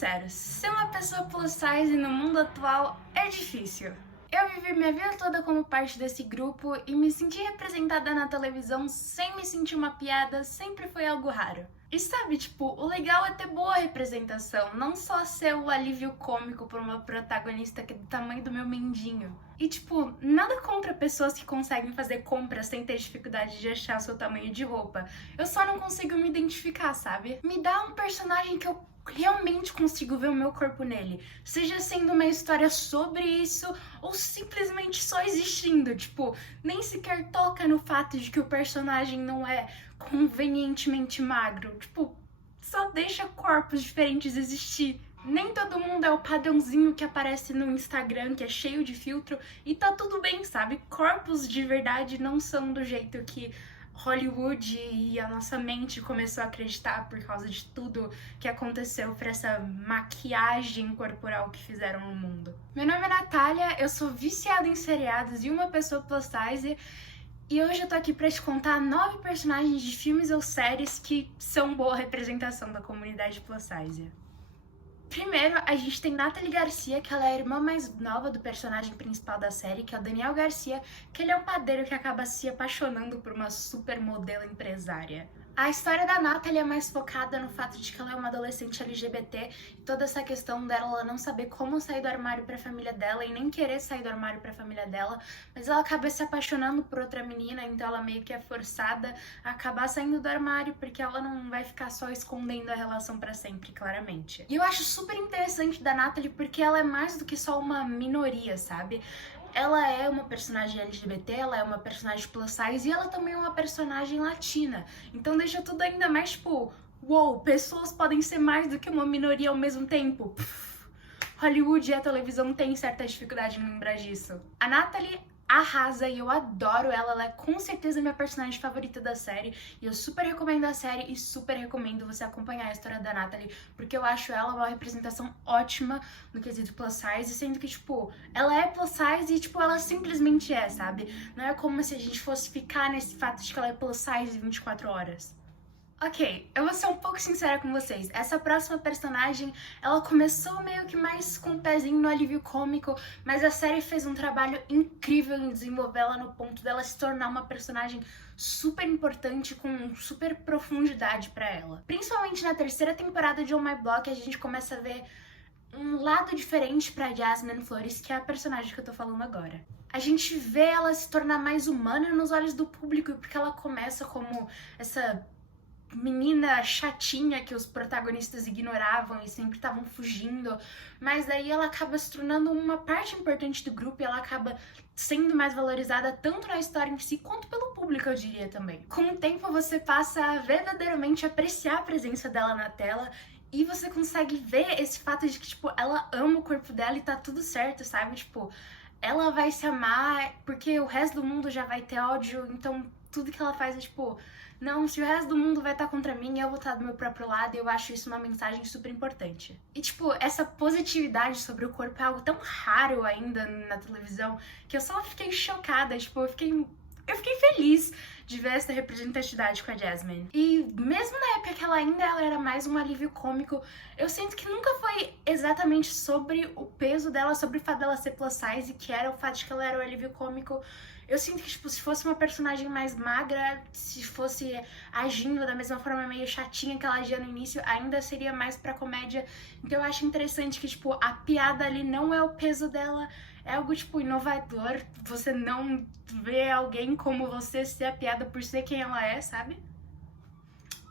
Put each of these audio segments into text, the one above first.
sincero, ser uma pessoa plus size no mundo atual é difícil. Eu vivi minha vida toda como parte desse grupo e me sentir representada na televisão sem me sentir uma piada sempre foi algo raro. E sabe, tipo, o legal é ter boa representação, não só ser o alívio cômico por uma protagonista que é do tamanho do meu mendinho. E tipo, nada contra pessoas que conseguem fazer compras sem ter dificuldade de achar o seu tamanho de roupa. Eu só não consigo me identificar, sabe? Me dá um personagem que eu realmente consigo ver o meu corpo nele. Seja sendo uma história sobre isso ou simplesmente só existindo. Tipo, nem sequer toca no fato de que o personagem não é convenientemente magro. Tipo, só deixa corpos diferentes existir. Nem todo mundo é o padrãozinho que aparece no Instagram, que é cheio de filtro, e tá tudo bem, sabe? Corpos de verdade não são do jeito que Hollywood e a nossa mente começou a acreditar por causa de tudo que aconteceu pra essa maquiagem corporal que fizeram no mundo. Meu nome é Natália, eu sou viciada em seriados e uma pessoa plus size, e hoje eu tô aqui pra te contar 9 personagens de filmes ou séries que são boa representação da comunidade plus size. Primeiro, a gente tem Nathalie Garcia, que ela é a irmã mais nova do personagem principal da série, que é o Daniel Garcia, que ele é um padeiro que acaba se apaixonando por uma supermodelo empresária. A história da Nathalie é mais focada no fato de que ela é uma adolescente LGBT e toda essa questão dela não saber como sair do armário pra família dela e nem querer sair do armário pra família dela, mas ela acaba se apaixonando por outra menina, então ela meio que é forçada a acabar saindo do armário porque ela não vai ficar só escondendo a relação pra sempre, claramente. E eu acho super interessante da Nathalie porque ela é mais do que só uma minoria, sabe? Ela é uma personagem LGBT, ela é uma personagem plus size e ela também é uma personagem latina. Então deixa tudo ainda mais tipo, uou, pessoas podem ser mais do que uma minoria ao mesmo tempo. Hollywood e a televisão têm certa dificuldade em lembrar disso. A Nathalie arrasa e eu adoro ela, ela é com certeza minha personagem favorita da série e eu super recomendo a série e super recomendo você acompanhar a história da Nathalie porque eu acho ela uma representação ótima no quesito plus size, sendo que, tipo, ela é plus size e, tipo, ela simplesmente é, sabe? Não é como se a gente fosse ficar nesse fato de que ela é plus size 24 horas. Ok, eu vou ser um pouco sincera com vocês. Essa próxima personagem, ela começou meio que mais com um pezinho no alívio cômico, mas a série fez um trabalho incrível em desenvolvê-la no ponto dela se tornar uma personagem super importante, com super profundidade pra ela. Principalmente na terceira temporada de Oh My Block, a gente começa a ver um lado diferente pra Jasmine Flores, que é a personagem que eu tô falando agora. A gente vê ela se tornar mais humana nos olhos do público, porque ela começa como essa menina chatinha que os protagonistas ignoravam e sempre estavam fugindo, mas daí ela acaba se tornando uma parte importante do grupo e ela acaba sendo mais valorizada tanto na história em si quanto pelo público, eu diria também. Com o tempo você passa a verdadeiramente apreciar a presença dela na tela e você consegue ver esse fato de que, tipo, ela ama o corpo dela e tá tudo certo, sabe? Tipo, ela vai se amar porque o resto do mundo já vai ter ódio, então tudo que ela faz é tipo, não, se o resto do mundo vai estar contra mim, eu vou estar do meu próprio lado, e eu acho isso uma mensagem super importante. E tipo, essa positividade sobre o corpo é algo tão raro ainda na televisão, que eu só fiquei chocada, tipo, eu fiquei feliz de ver essa representatividade com a Jasmine. E mesmo na época que ela era mais um alívio cômico, eu sinto que nunca foi exatamente sobre o peso dela, sobre o fato dela ser plus size, que era o fato de que ela era o alívio cômico. Eu sinto que, tipo, se fosse uma personagem mais magra, se fosse agindo da mesma forma meio chatinha que ela agia no início, ainda seria mais pra comédia. Então eu acho interessante que, tipo, a piada ali não é o peso dela, é algo, tipo, inovador. Você não vê alguém como você ser a piada por ser quem ela é, sabe?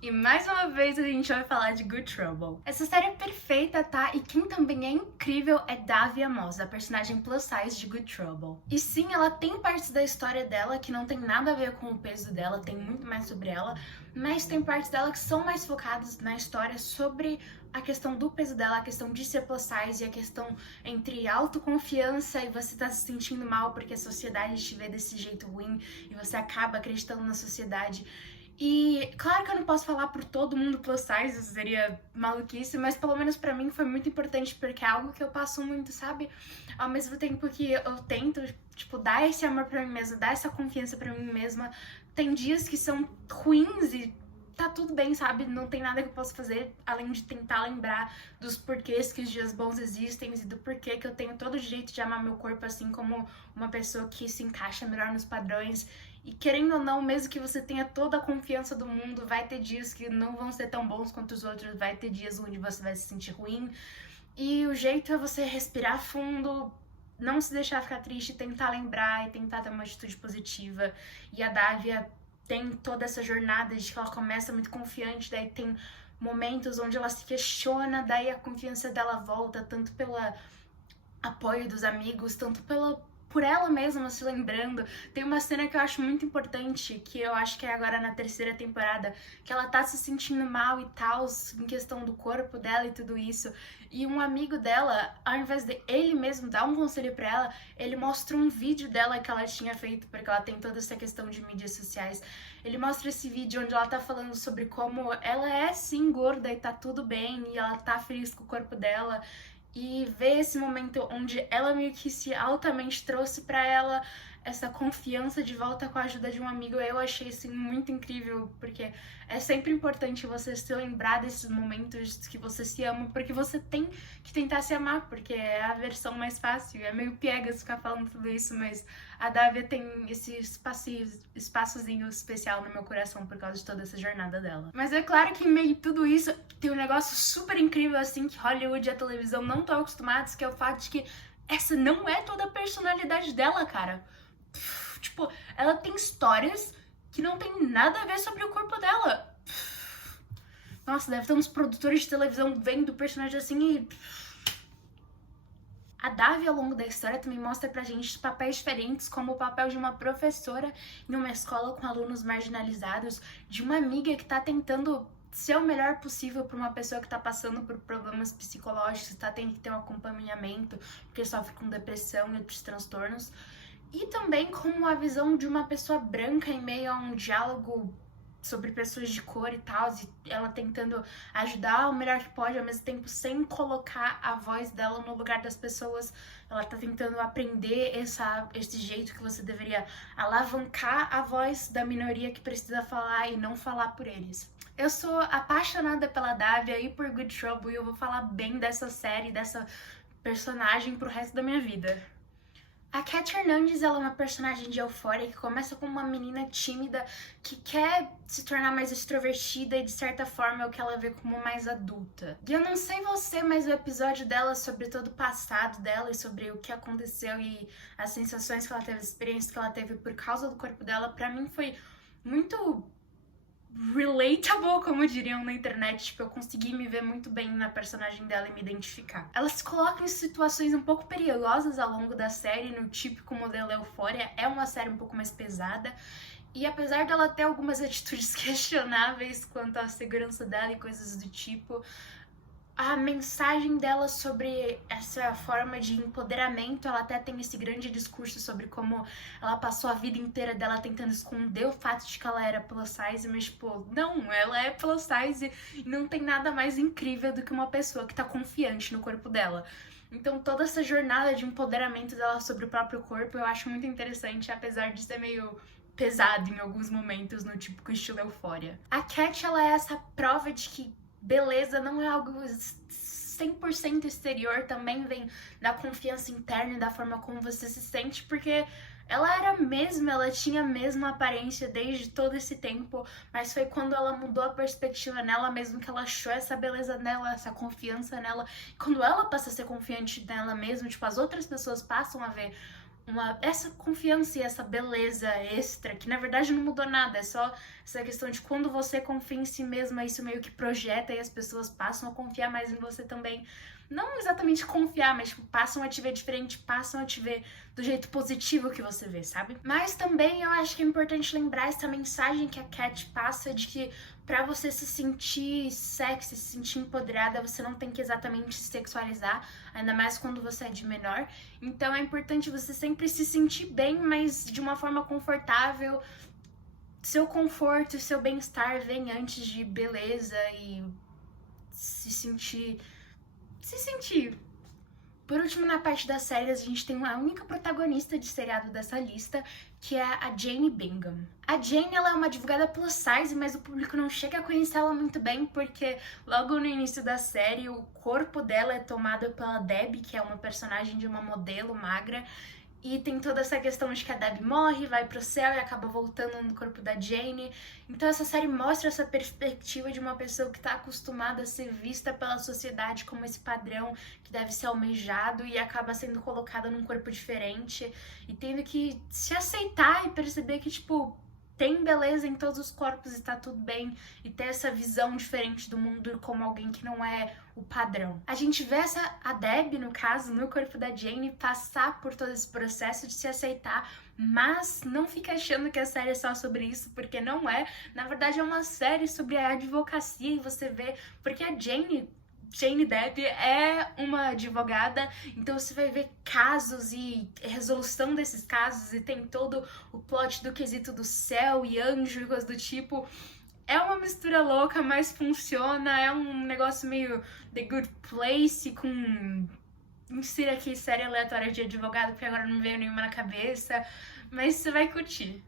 E mais uma vez a gente vai falar de Good Trouble. Essa série é perfeita, tá? E quem também é incrível é Davia Moss, a personagem plus size de Good Trouble. E sim, ela tem partes da história dela que não tem nada a ver com o peso dela, tem muito mais sobre ela, mas tem partes dela que são mais focadas na história sobre a questão do peso dela, a questão de ser plus size e a questão entre autoconfiança e você tá se sentindo mal porque a sociedade te vê desse jeito ruim e você acaba acreditando na sociedade. E claro que eu não posso falar por todo mundo plus size, isso seria maluquice, mas pelo menos pra mim foi muito importante porque é algo que eu passo muito, sabe? Ao mesmo tempo que eu tento, tipo, dar esse amor pra mim mesma, dar essa confiança pra mim mesma, tem dias que são ruins e tá tudo bem, sabe? Não tem nada que eu possa fazer além de tentar lembrar dos porquês que os dias bons existem e do porquê que eu tenho todo o direito de amar meu corpo assim como uma pessoa que se encaixa melhor nos padrões. E querendo ou não, mesmo que você tenha toda a confiança do mundo, vai ter dias que não vão ser tão bons quanto os outros, vai ter dias onde você vai se sentir ruim. E o jeito é você respirar fundo, não se deixar ficar triste, tentar lembrar e tentar ter uma atitude positiva. E a Dávia tem toda essa jornada de que ela começa muito confiante, daí tem momentos onde ela se questiona, daí a confiança dela volta, tanto pelo apoio dos amigos, tanto por ela mesma se lembrando. Tem uma cena que eu acho muito importante, que eu acho que é agora na terceira temporada, que ela tá se sentindo mal e tal, em questão do corpo dela e tudo isso. E um amigo dela, ao invés de ele mesmo dar um conselho pra ela, ele mostra um vídeo dela que ela tinha feito, porque ela tem toda essa questão de mídias sociais. Ele mostra esse vídeo onde ela tá falando sobre como ela é sim gorda e tá tudo bem, e ela tá feliz com o corpo dela. E ver esse momento onde ela meio que se altamente trouxe pra ela essa confiança de volta com a ajuda de um amigo, eu achei assim muito incrível, porque é sempre importante você se lembrar desses momentos que você se ama, porque você tem que tentar se amar, porque é a versão mais fácil. É meio piegas ficar falando tudo isso, mas a Dávia tem esse espaçozinho especial no meu coração por causa de toda essa jornada dela. Mas é claro que em meio a tudo isso tem um negócio super incrível assim que Hollywood e a televisão não estão acostumados, que é o fato de que essa não é toda a personalidade dela, cara. Tipo, ela tem histórias que não tem nada a ver sobre o corpo dela. Nossa, deve ter uns produtores de televisão vendo o personagem assim e... A Dávia, ao longo da história, também mostra pra gente papéis diferentes, como o papel de uma professora em uma escola com alunos marginalizados, de uma amiga que tá tentando ser o melhor possível para uma pessoa que tá passando por problemas psicológicos, tá tendo que ter um acompanhamento, porque sofre com depressão e outros transtornos. E também como a visão de uma pessoa branca em meio a um diálogo sobre pessoas de cor e tal, e ela tentando ajudar o melhor que pode, ao mesmo tempo sem colocar a voz dela no lugar das pessoas. Ela tá tentando aprender esse jeito que você deveria alavancar a voz da minoria que precisa falar e não falar por eles. Eu sou apaixonada pela Dávia e por Good Trouble, e eu vou falar bem dessa série, dessa personagem pro resto da minha vida. A Cat Hernandez, ela é uma personagem de Euphoria que começa como uma menina tímida que quer se tornar mais extrovertida e de certa forma é o que ela vê como mais adulta. E eu não sei você, mas o episódio dela sobre todo o passado dela e sobre o que aconteceu e as sensações que ela teve, as experiências que ela teve por causa do corpo dela, pra mim foi muito relatable, como diriam na internet. Tipo, eu consegui me ver muito bem na personagem dela e me identificar. Ela se coloca em situações um pouco perigosas ao longo da série, no típico modelo Euphoria. É uma série um pouco mais pesada. E apesar dela ter algumas atitudes questionáveis quanto à segurança dela e coisas do tipo, a mensagem dela sobre essa forma de empoderamento, ela até tem esse grande discurso sobre como ela passou a vida inteira dela tentando esconder o fato de que ela era plus size, mas tipo, não, ela é plus size e não tem nada mais incrível do que uma pessoa que tá confiante no corpo dela. Então toda essa jornada de empoderamento dela sobre o próprio corpo eu acho muito interessante, apesar de ser meio pesado em alguns momentos no típico estilo Euphoria. A Cat, ela é essa prova de que beleza não é algo 100% exterior, também vem da confiança interna e da forma como você se sente, porque ela era mesma, ela tinha a mesma aparência desde todo esse tempo, mas foi quando ela mudou a perspectiva nela mesmo que ela achou essa beleza nela, essa confiança nela. Quando ela passa a ser confiante nela mesma, tipo, as outras pessoas passam a ver essa confiança e essa beleza extra, que na verdade não mudou nada, é só essa questão de quando você confia em si mesma, isso meio que projeta e as pessoas passam a confiar mais em você também. Não exatamente confiar, mas tipo, passam a te ver diferente, passam a te ver do jeito positivo que você vê, sabe? Mas também eu acho que é importante lembrar essa mensagem que a Cat passa de que pra você se sentir sexy, se sentir empoderada, você não tem que exatamente se sexualizar, ainda mais quando você é de menor. Então é importante você sempre se sentir bem, mas de uma forma confortável. Seu conforto e seu bem-estar vem antes de beleza e se sentir Por último, na parte das séries, a gente tem a única protagonista de seriado dessa lista, que é a Jane Bingham. A Jane, ela é uma advogada plus size, mas o público não chega a conhecer ela muito bem, porque logo no início da série, o corpo dela é tomado pela Debbie, que é uma personagem de uma modelo magra, e tem toda essa questão de que a Debbie morre, vai pro céu e acaba voltando no corpo da Jane. Então essa série mostra essa perspectiva de uma pessoa que tá acostumada a ser vista pela sociedade como esse padrão que deve ser almejado e acaba sendo colocada num corpo diferente e tendo que se aceitar e perceber que, tipo, tem beleza em todos os corpos e tá tudo bem, e ter essa visão diferente do mundo como alguém que não é o padrão. A gente vê a Debbie, no caso, no corpo da Jane, passar por todo esse processo de se aceitar, mas não fica achando que a série é só sobre isso, porque não é. Na verdade, é uma série sobre a advocacia, e você vê, porque a Jane Depp é uma advogada, então você vai ver casos e resolução desses casos, e tem todo o plot do quesito do céu e anjo e coisa do tipo. É uma mistura louca, mas funciona, é um negócio meio The Good Place com... Insira aqui série aleatória de advogado, porque agora não me veio nenhuma na cabeça, mas você vai curtir.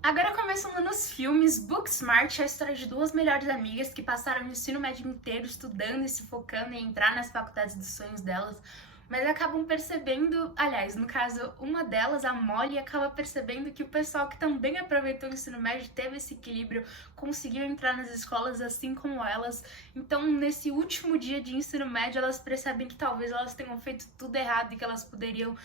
Agora, começando nos filmes, Booksmart é a história de duas melhores amigas que passaram o ensino médio inteiro estudando e se focando em entrar nas faculdades dos sonhos delas, mas acabam percebendo, aliás, no caso, uma delas, a Molly, acaba percebendo que o pessoal que também aproveitou o ensino médio teve esse equilíbrio, conseguiu entrar nas escolas assim como elas. Então, nesse último dia de ensino médio, elas percebem que talvez elas tenham feito tudo errado e que elas poderiam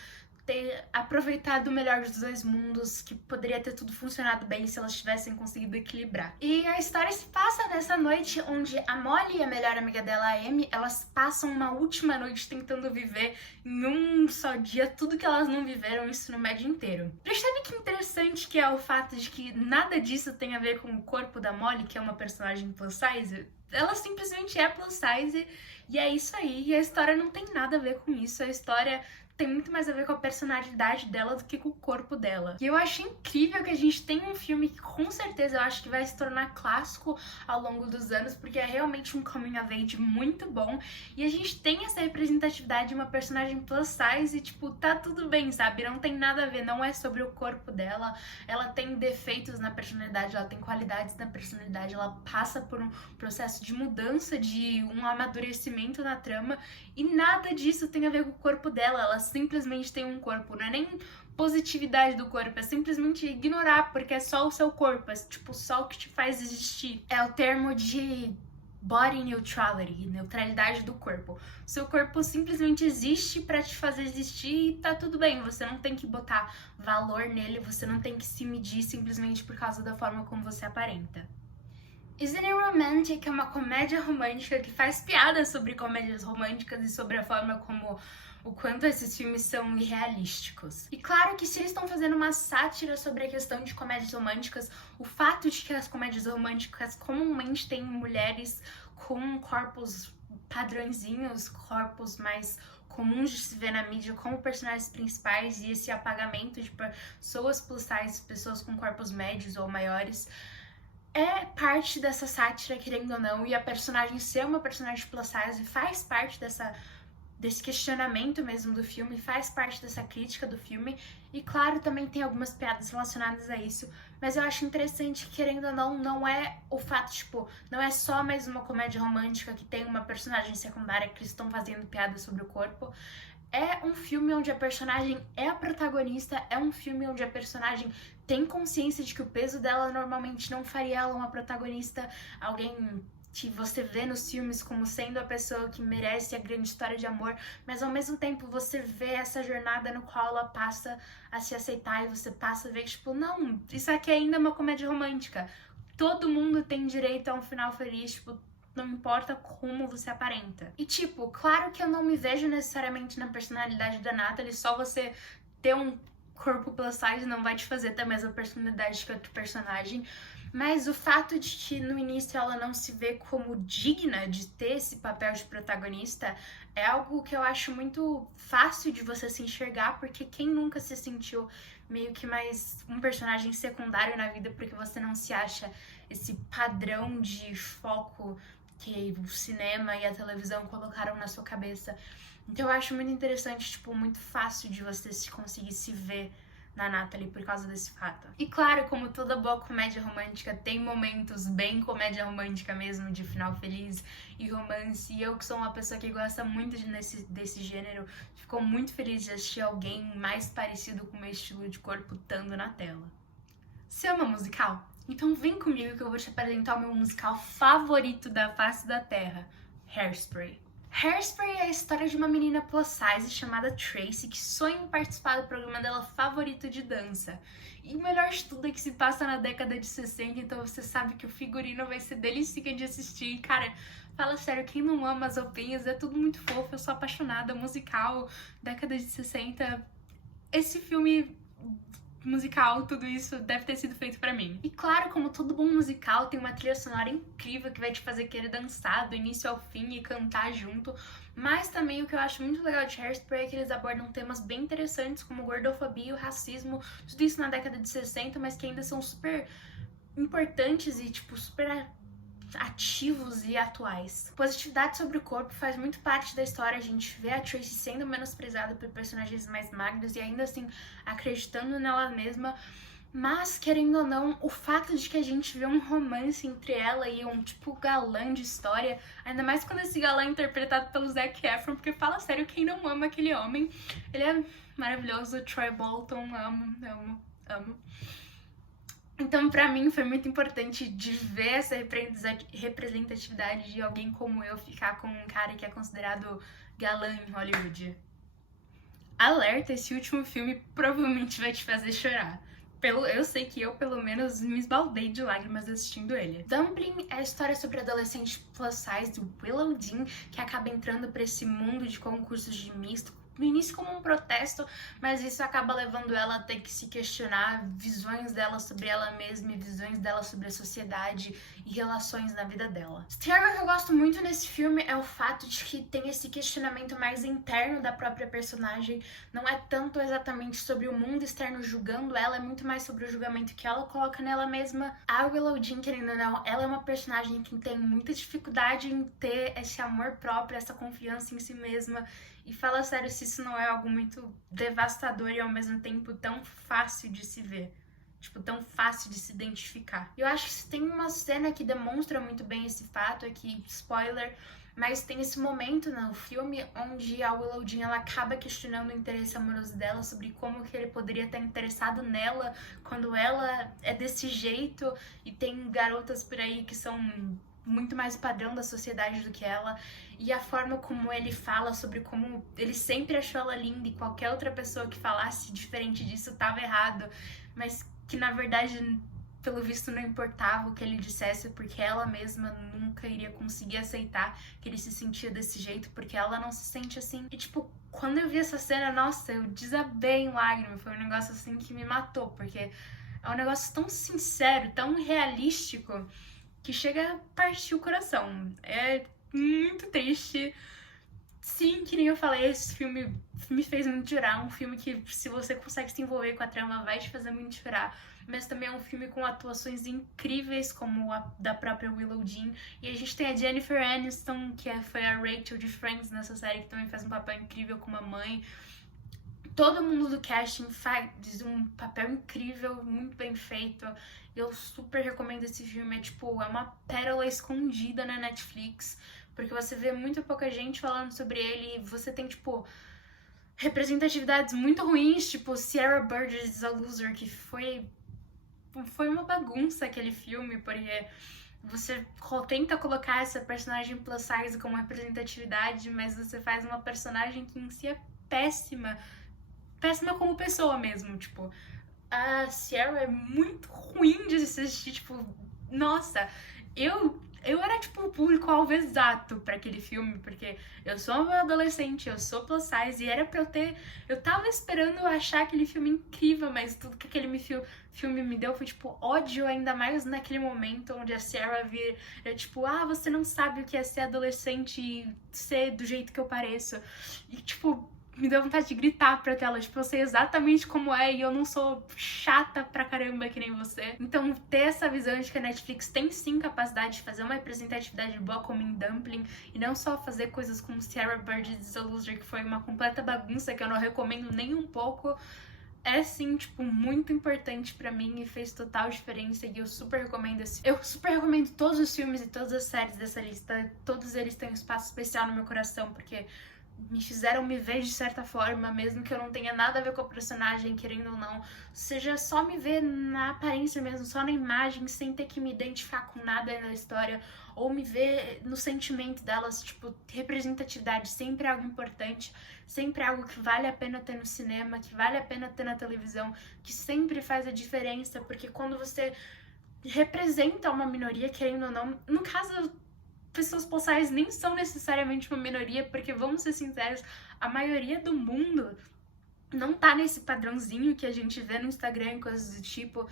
ter aproveitado o melhor dos dois mundos, que poderia ter tudo funcionado bem se elas tivessem conseguido equilibrar. E a história se passa nessa noite onde a Molly e a melhor amiga dela, a Amy, elas passam uma última noite tentando viver em um só dia tudo que elas não viveram o ensino médio inteiro. Percebe que interessante que é o fato de que nada disso tem a ver com o corpo da Molly, que é uma personagem plus size? Ela simplesmente é plus size e é isso aí. E a história não tem nada a ver com isso. A história tem muito mais a ver com a personalidade dela do que com o corpo dela. E eu acho incrível que a gente tenha um filme que com certeza eu acho que vai se tornar clássico ao longo dos anos, porque é realmente um coming of age muito bom. E a gente tem essa representatividade de uma personagem plus size e, tipo, tá tudo bem, sabe? Não tem nada a ver, não é sobre o corpo dela. Ela tem defeitos na personalidade, ela tem qualidades na personalidade, ela passa por um processo de mudança, de um amadurecimento na trama, e nada disso tem a ver com o corpo dela. Ela simplesmente tem um corpo, não é nem positividade do corpo, é simplesmente ignorar, porque é só o seu corpo, é tipo só o que te faz existir. É o termo de body neutrality, neutralidade do corpo. O seu corpo simplesmente existe pra te fazer existir e tá tudo bem, você não tem que botar valor nele, você não tem que se medir simplesmente por causa da forma como você aparenta. Isn't It Romantic é uma comédia romântica que faz piada sobre comédias românticas e sobre a forma como o quanto esses filmes são irrealísticos. E claro que se eles estão fazendo uma sátira sobre a questão de comédias românticas, o fato de que as comédias românticas comumente têm mulheres com corpos padrõezinhos, corpos mais comuns de se ver na mídia como personagens principais, e esse apagamento de pessoas plus size, pessoas com corpos médios ou maiores, é parte dessa sátira, querendo ou não, e a personagem ser uma personagem plus size faz parte desse questionamento mesmo do filme, faz parte dessa crítica do filme, e claro, também tem algumas piadas relacionadas a isso, mas eu acho interessante que, querendo ou não, não é o fato, tipo, não é só mais uma comédia romântica que tem uma personagem secundária que eles estão fazendo piada sobre o corpo. É um filme onde a personagem é a protagonista, é um filme onde a personagem tem consciência de que o peso dela normalmente não faria ela uma protagonista, alguém que você vê nos filmes como sendo a pessoa que merece a grande história de amor, mas ao mesmo tempo você vê essa jornada no qual ela passa a se aceitar, e você passa a ver que, tipo, não, isso aqui ainda é uma comédia romântica. Todo mundo tem direito a um final feliz, tipo, não importa como você aparenta. E, tipo, claro que eu não me vejo necessariamente na personalidade da Natalie, só você ter um corpo plus size não vai te fazer ter a mesma personalidade que outro personagem, mas o fato de que no início ela não se vê como digna de ter esse papel de protagonista é algo que eu acho muito fácil de você se enxergar, porque quem nunca se sentiu meio que mais um personagem secundário na vida porque você não se acha esse padrão de foco que o cinema e a televisão colocaram na sua cabeça. Então eu acho muito interessante, tipo, muito fácil de você conseguir se ver na Natalie por causa desse fato. E claro, como toda boa comédia romântica, tem momentos bem comédia romântica mesmo, de final feliz e romance. E eu, que sou uma pessoa que gosta muito desse gênero, fico muito feliz de assistir alguém mais parecido com o meu estilo de corpo estando na tela. Você ama musical? Então vem comigo que eu vou te apresentar o meu musical favorito da face da Terra, Hairspray. Hairspray é a história de uma menina plus size chamada Tracy que sonha em participar do programa dela favorito de dança. E o melhor de tudo é que se passa na década de 60, então você sabe que o figurino vai ser delícia de assistir. Cara, fala sério, quem não ama as roupinhas, é tudo muito fofo, eu sou apaixonada, musical, década de 60. Esse filme musical, tudo isso deve ter sido feito pra mim. E claro, como todo bom musical, tem uma trilha sonora incrível que vai te fazer querer dançar do início ao fim e cantar junto. Mas também o que eu acho muito legal de Hairspray é que eles abordam temas bem interessantes como gordofobia, o racismo, tudo isso na década de 60, mas que ainda são super importantes e tipo super ativos e atuais. Positividade sobre o corpo faz muito parte da história. A gente vê a Tracy sendo menosprezada por personagens mais magros e ainda assim acreditando nela mesma. Mas, querendo ou não, o fato de que a gente vê um romance entre ela e um tipo galã de história, ainda mais quando esse galã é interpretado pelo Zac Efron, porque fala sério, quem não ama aquele homem? Ele é maravilhoso, Troy Bolton, amo. Então, pra mim, foi muito importante de ver essa representatividade de alguém como eu ficar com um cara que é considerado galã em Hollywood. Alerta, esse último filme provavelmente vai te fazer chorar. Eu sei que eu, pelo menos, me esbaldei de lágrimas assistindo ele. Dumpling é a história sobre a adolescente plus size Willow Dean, que acaba entrando pra esse mundo de concursos de misto, no início como um protesto, mas isso acaba levando ela a ter que se questionar visões dela sobre ela mesma e visões dela sobre a sociedade e relações na vida dela. Tem algo que eu gosto muito nesse filme é o fato de que tem esse questionamento mais interno da própria personagem, não é tanto exatamente sobre o mundo externo julgando ela, é muito mais sobre o julgamento que ela coloca nela mesma. A Willow Dean, querendo ou não, ela é uma personagem que tem muita dificuldade em ter esse amor próprio, essa confiança em si mesma. E fala sério, se isso não é algo muito devastador e ao mesmo tempo tão fácil de se ver. Tipo, tão fácil de se identificar. Eu acho que se tem uma cena que demonstra muito bem esse fato, é que, spoiler, mas tem esse momento no filme onde a Willow Dean ela acaba questionando o interesse amoroso dela sobre como que ele poderia estar interessado nela quando ela é desse jeito e tem garotas por aí que são muito mais padrão da sociedade do que ela, e a forma como ele fala sobre como ele sempre achou ela linda e qualquer outra pessoa que falasse diferente disso estava errado, mas que na verdade, pelo visto, não importava o que ele dissesse, porque ela mesma nunca iria conseguir aceitar que ele se sentia desse jeito, porque ela não se sente assim. E tipo, quando eu vi essa cena, nossa, eu desabei em lágrimas, foi um negócio assim que me matou, porque é um negócio tão sincero, tão realístico, que chega a partir o coração. É muito triste. Sim, que nem eu falei, esse filme me fez muito chorar. Um filme que, se você consegue se envolver com a trama, vai te fazer muito chorar. Mas também é um filme com atuações incríveis, como a da própria Willow Dean. E a gente tem a Jennifer Aniston, que foi a Rachel de Friends nessa série, que também faz um papel incrível como a mãe. Todo mundo do casting faz um papel incrível, muito bem feito. Eu super recomendo esse filme, é uma pérola escondida na Netflix, porque você vê muito pouca gente falando sobre ele e você tem, representatividades muito ruins, tipo Sierra Burgess, A Loser, que foi uma bagunça aquele filme, porque você tenta colocar essa personagem plus size como representatividade, mas você faz uma personagem que em si é péssima como pessoa mesmo, a Sierra é muito ruim de assistir, nossa, eu era, o público-alvo exato pra aquele filme, porque eu sou uma adolescente, eu sou plus size, e era pra eu tava esperando achar aquele filme incrível, mas tudo que aquele filme me deu foi, ódio, ainda mais naquele momento onde a Sierra vira, você não sabe o que é ser adolescente e ser do jeito que eu pareço, e, me dá vontade de gritar pra tela, tipo, eu sei exatamente como é e eu não sou chata pra caramba que nem você. Então, ter essa visão de que a Netflix tem sim capacidade de fazer uma representatividade boa como em Dumpling, e não só fazer coisas como Sierra Bird Is a Loser, que foi uma completa bagunça que eu não recomendo nem um pouco, é sim, tipo, muito importante pra mim e fez total diferença e eu super recomendo todos os filmes e todas as séries dessa lista. Todos eles têm um espaço especial no meu coração, porque me fizeram me ver de certa forma, mesmo que eu não tenha nada a ver com a personagem, querendo ou não. Seja só me ver na aparência mesmo, só na imagem, sem ter que me identificar com nada na história, ou me ver no sentimento delas, tipo, representatividade sempre é algo importante, sempre é algo que vale a pena ter no cinema, que vale a pena ter na televisão, que sempre faz a diferença, porque quando você representa uma minoria, querendo ou não, no caso, pessoas possais nem são necessariamente uma minoria, porque vamos ser sinceros, a maioria do mundo não tá nesse padrãozinho que a gente vê no Instagram e coisas do tipo.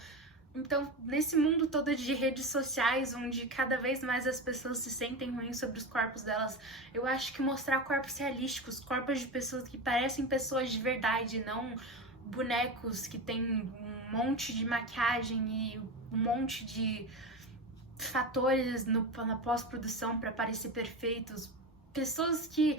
Então, nesse mundo todo de redes sociais, onde cada vez mais as pessoas se sentem ruins sobre os corpos delas, eu acho que mostrar corpos realísticos, corpos de pessoas que parecem pessoas de verdade, não bonecos que tem um monte de maquiagem e um monte de fatores na pós-produção para parecer perfeitos, pessoas que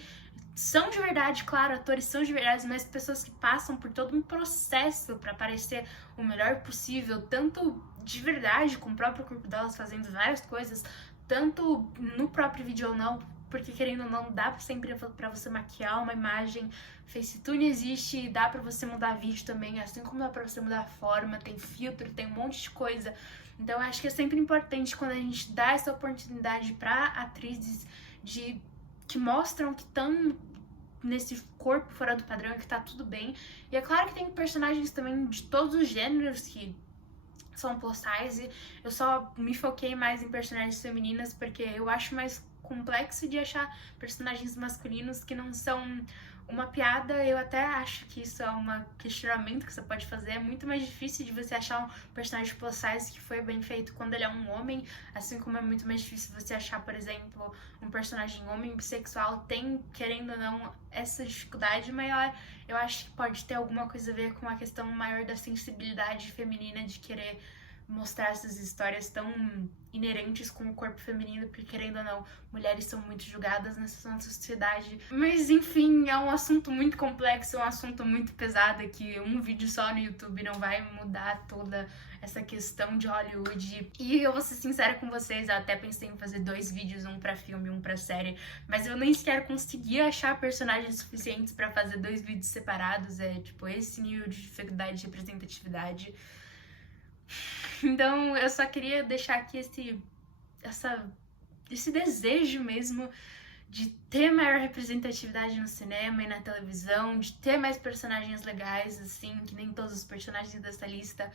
são de verdade, claro, atores são de verdade, mas pessoas que passam por todo um processo para parecer o melhor possível, tanto de verdade, com o próprio corpo delas fazendo várias coisas, tanto no próprio vídeo ou não, porque querendo ou não, dá sempre pra você maquiar uma imagem, FaceTune existe, dá pra você mudar vídeo também, assim como dá pra você mudar a forma, tem filtro, tem um monte de coisa. Então eu acho que é sempre importante quando a gente dá essa oportunidade pra atrizes que mostram que estão nesse corpo fora do padrão e que tá tudo bem. E é claro que tem personagens também de todos os gêneros que são plus size. Eu só me foquei mais em personagens femininas porque eu acho mais complexo de achar personagens masculinos que não são uma piada. Eu até acho que isso é um questionamento que você pode fazer. É muito mais difícil de você achar um personagem plus size que foi bem feito quando ele é um homem, assim como é muito mais difícil você achar, por exemplo, um personagem homem bissexual. Tem, querendo ou não, essa dificuldade maior. Eu acho que pode ter alguma coisa a ver com a questão maior da sensibilidade feminina, de querer mostrar essas histórias tão inerentes com o corpo feminino, porque querendo ou não, mulheres são muito julgadas nessa nossa sociedade. Mas enfim, é um assunto muito complexo, é um assunto muito pesado, que um vídeo só no YouTube não vai mudar toda essa questão de Hollywood. E eu vou ser sincera com vocês, eu até pensei em fazer 2 vídeos, um pra filme, um pra série, mas eu nem sequer consegui achar personagens suficientes pra fazer 2 vídeos separados. É tipo esse nível de dificuldade de representatividade. Então eu só queria deixar aqui esse desejo mesmo de ter maior representatividade no cinema e na televisão, de ter mais personagens legais, assim, que nem todos os personagens dessa lista.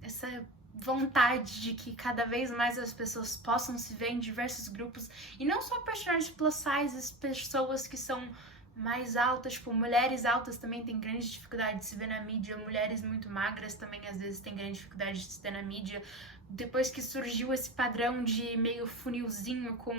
Essa vontade de que cada vez mais as pessoas possam se ver em diversos grupos, e não só personagens plus size, pessoas que são mais altas, tipo, mulheres altas também têm grande dificuldade de se ver na mídia, mulheres muito magras também às vezes têm grande dificuldade de se ver na mídia. Depois que surgiu esse padrão de meio funilzinho com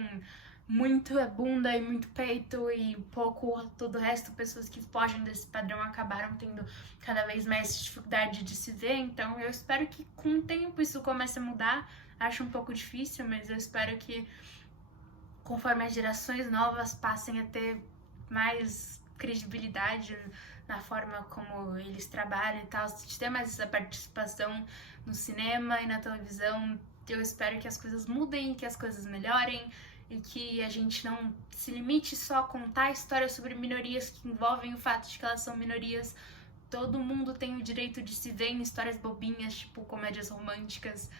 muita bunda e muito peito e pouco todo o resto, pessoas que fogem desse padrão acabaram tendo cada vez mais dificuldade de se ver. Então eu espero que com o tempo isso comece a mudar. Acho um pouco difícil, mas eu espero que conforme as gerações novas passem a ter mais credibilidade na forma como eles trabalham e tal, de ter mais essa participação no cinema e na televisão. Eu espero que as coisas mudem, que as coisas melhorem e que a gente não se limite só a contar histórias sobre minorias que envolvem o fato de que elas são minorias. Todo mundo tem o direito de se ver em histórias bobinhas, tipo comédias românticas.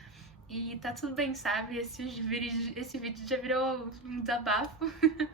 E tá tudo bem, sabe? Esse vídeo já virou um desabafo.